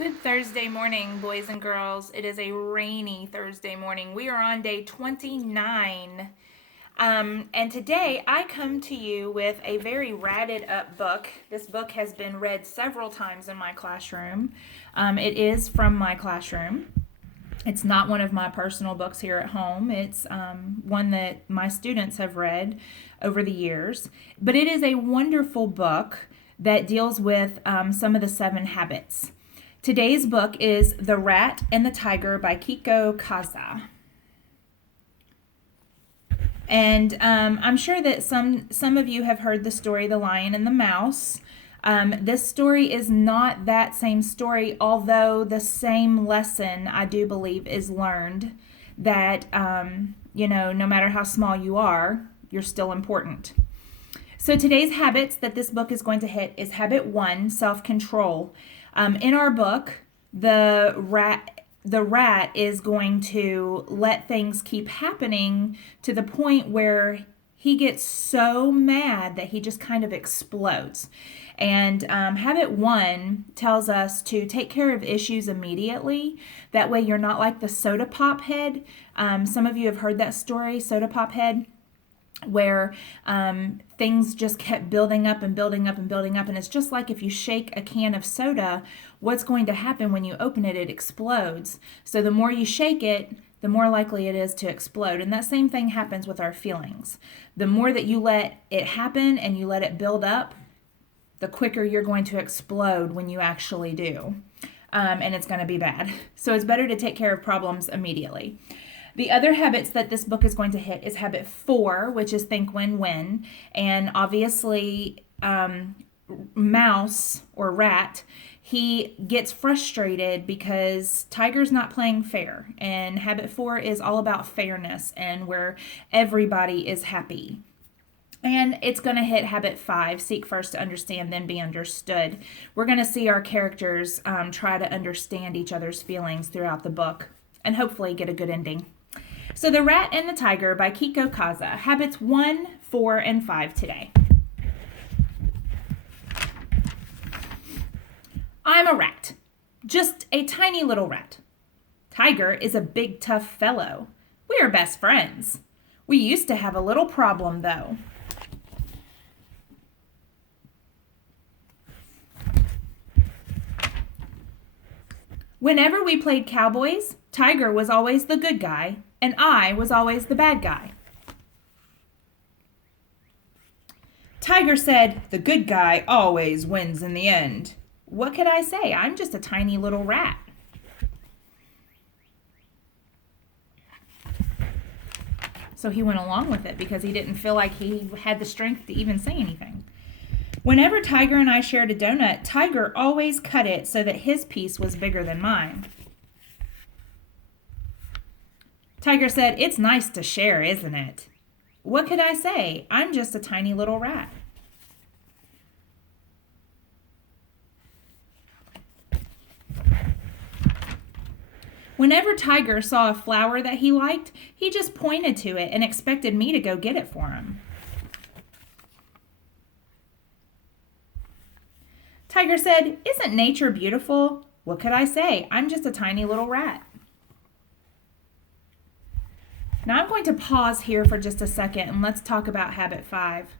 Good Thursday morning, boys and girls. It is a rainy Thursday morning. We are on day 29. And today I come to you with a very ratted up book. This book has been read several times in my classroom. It is from my classroom. It's not one of my personal books here at home. It's one that my students have read over the years. But it is a wonderful book that deals with some of the 7 habits. Today's book is The Rat and the Tiger by Kiko Kaza. And I'm sure that some of you have heard the story The Lion and the Mouse. This story is not that same story, although the same lesson, I do believe, is learned that, no matter how small you are, you're still important. So today's habits that this book is going to hit is habit 1, self-control. In our book, the rat is going to let things keep happening to the point where he gets so mad that he just kind of explodes. And habit 1 tells us to take care of issues immediately. That way you're not like the soda pop head. Some of you have heard that story, soda pop head, where things just kept building up and building up and building up. And it's just like if you shake a can of soda, what's going to happen when you open it? It explodes. So the more you shake it, the more likely it is to explode. And that same thing happens with our feelings. The more that you let it happen and you let it build up, the quicker you're going to explode when you actually do. And it's going to be bad. So it's better to take care of problems immediately. The other habits that this book is going to hit is habit 4, which is think win-win. And obviously, Mouse or Rat, he gets frustrated because Tiger's not playing fair. And habit 4 is all about fairness and where everybody is happy. And it's going to hit habit 5, seek first to understand, then be understood. We're going to see our characters try to understand each other's feelings throughout the book and hopefully get a good ending. So The Rat and the Tiger by Kiko Kaza, habits 1, 4, and 5 today. I'm a rat, just a tiny little rat. Tiger is a big tough fellow. We are best friends. We used to have a little problem though. Whenever we played cowboys, Tiger was always the good guy, and I was always the bad guy. Tiger said, "The good guy always wins in the end." What could I say? I'm just a tiny little rat. So he went along with it because he didn't feel like he had the strength to even say anything. Whenever Tiger and I shared a donut, Tiger always cut it so that his piece was bigger than mine. Tiger said, "It's nice to share, isn't it?" What could I say? I'm just a tiny little rat. Whenever Tiger saw a flower that he liked, he just pointed to it and expected me to go get it for him. Tiger said, "Isn't nature beautiful?" What could I say? I'm just a tiny little rat. Now I'm going to pause here for just a second and let's talk about habit 5.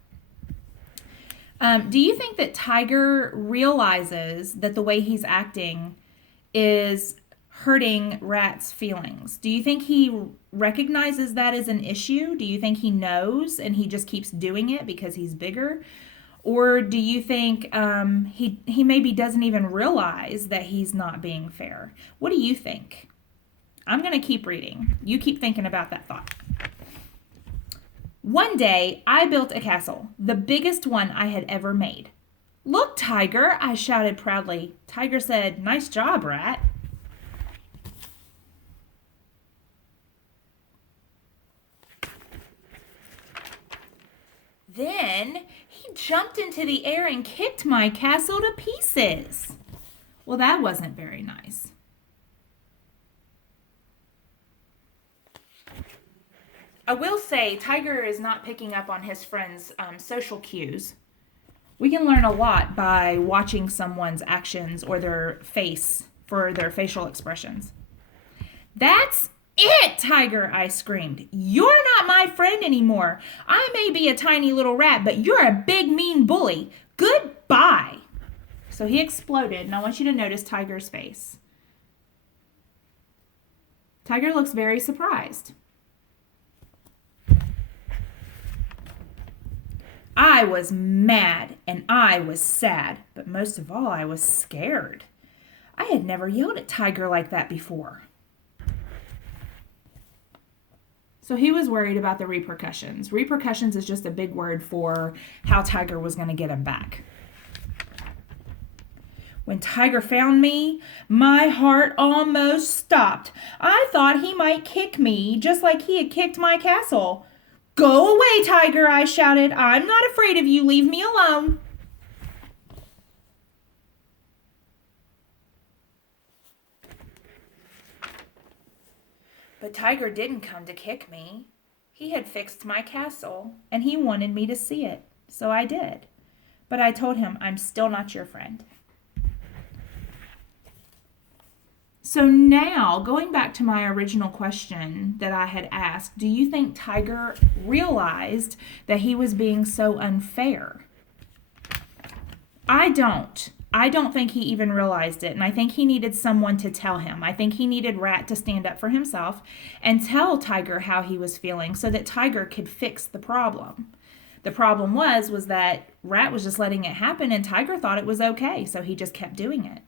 Do you think that Tiger realizes that the way he's acting is hurting Rat's feelings? Do you think he recognizes that as an issue? Do you think he knows and he just keeps doing it because he's bigger? Or do you think he maybe doesn't even realize that he's not being fair? What do you think? I'm going to keep reading. You keep thinking about that thought. One day, I built a castle, the biggest one I had ever made. "Look, Tiger," I shouted proudly. Tiger said, "Nice job, Rat." Then he jumped into the air and kicked my castle to pieces. Well, that wasn't very nice. I will say Tiger is not picking up on his friend's social cues. We can learn a lot by watching someone's actions or their face for their facial expressions. That's it, Tiger, I screamed. You're not my friend anymore. I may be a tiny little rat, but you're a big, mean bully. Goodbye. So he exploded, and I want you to notice Tiger's face. Tiger looks very surprised. I was mad and I was sad, but most of all, I was scared. I had never yelled at Tiger like that before. So he was worried about the repercussions. Repercussions is just a big word for how Tiger was going to get him back. When Tiger found me, my heart almost stopped. I thought he might kick me just like he had kicked my castle. Go away, Tiger, I shouted. I'm not afraid of you. Leave me alone. But Tiger didn't come to kick me. He had fixed my castle, and he wanted me to see it, so I did. But I told him, I'm still not your friend. So now, going back to my original question that I had asked, do you think Tiger realized that he was being so unfair? I don't. I don't think he even realized it, and I think he needed someone to tell him. I think he needed Rat to stand up for himself and tell Tiger how he was feeling so that Tiger could fix the problem. The problem was that Rat was just letting it happen, and Tiger thought it was okay, so he just kept doing it.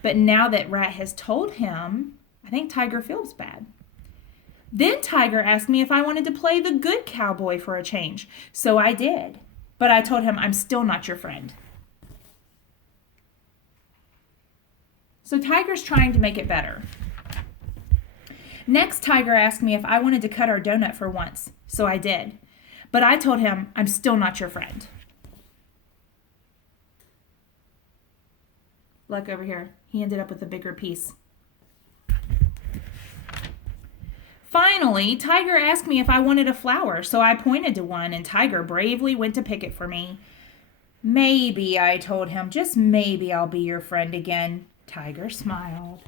But now that Rat has told him, I think Tiger feels bad. Then Tiger asked me if I wanted to play the good cowboy for a change. So I did. But I told him, I'm still not your friend. So Tiger's trying to make it better. Next, Tiger asked me if I wanted to cut our donut for once. So I did. But I told him, I'm still not your friend. Look over here. He ended up with a bigger piece. Finally, Tiger asked me if I wanted a flower, so I pointed to one, and Tiger bravely went to pick it for me. Maybe, I told him, just maybe I'll be your friend again. Tiger smiled.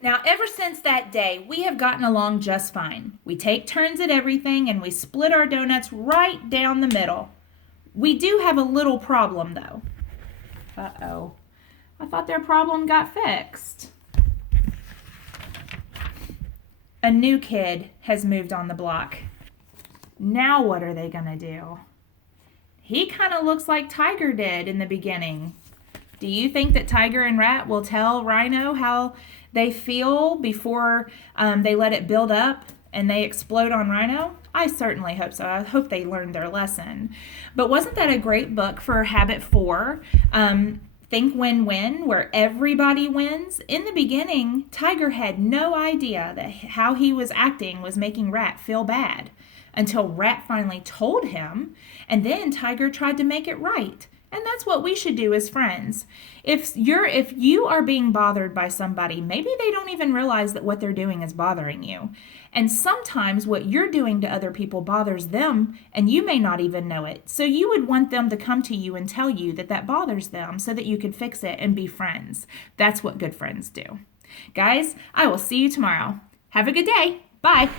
Now, ever since that day, we have gotten along just fine. We take turns at everything, and we split our donuts right down the middle. We do have a little problem, though. Uh-oh. I thought their problem got fixed. A new kid has moved on the block. Now what are they going to do? He kind of looks like Tiger did in the beginning. Do you think that Tiger and Rat will tell Rhino how they feel before they let it build up and they explode on Rhino? I certainly hope so. I hope they learned their lesson. But wasn't that a great book for Habit 4? Think Win-Win, where everybody wins. In the beginning, Tiger had no idea that how he was acting was making Rat feel bad until Rat finally told him, and then Tiger tried to make it right. And that's what we should do as friends. If you are being bothered by somebody, maybe they don't even realize that what they're doing is bothering you. And sometimes what you're doing to other people bothers them, and you may not even know it. So you would want them to come to you and tell you that that bothers them so that you could fix it and be friends. That's what good friends do. Guys, I will see you tomorrow. Have a good day. Bye.